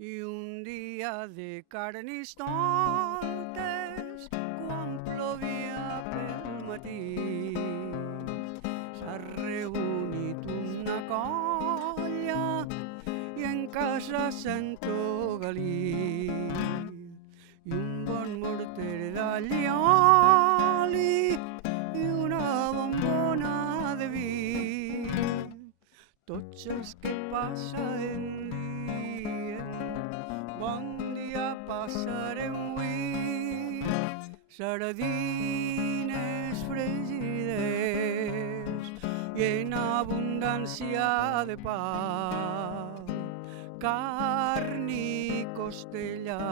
I un dia de Carnestoltes, quan plovia pel matí, s'ha reunit una colla i en casa sento galí. I un bon morter d'allioli i una bombona de vi. Tots els que passen bon dia passarem avui, sardines fregides i en abundància de pa, carn i costella,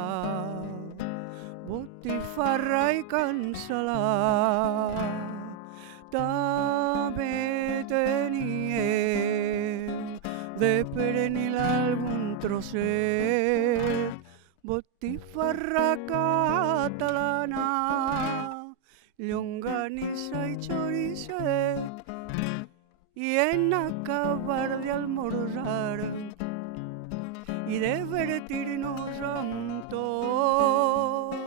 botifarra i cancel·lar. També teníem de pernil algun trosset, botifarra catalana, llonganissa i xoricet. I en acabar d'almorzar i divertir-nos amb tot,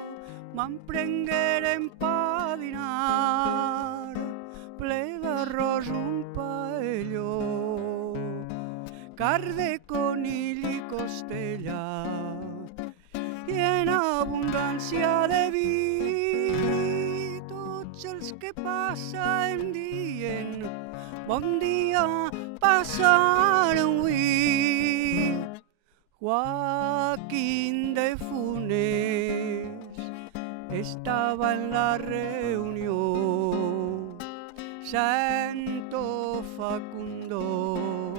m'emprenguérem pa dinar, ple d'arròs un paelló, carn de conill i costella i en abundància de vi. Tots els que passen dient bon dia passarem avui. Joaquín de Funes estava en la reunió, Santo Facundo,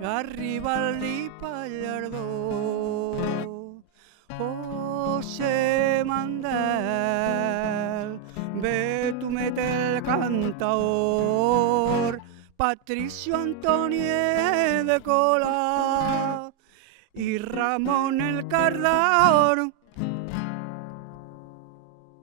Garibaldi Pallardó, José Mandel, Betumet el cantaor, Patricio Antonie de Cola y Ramón el Cardador.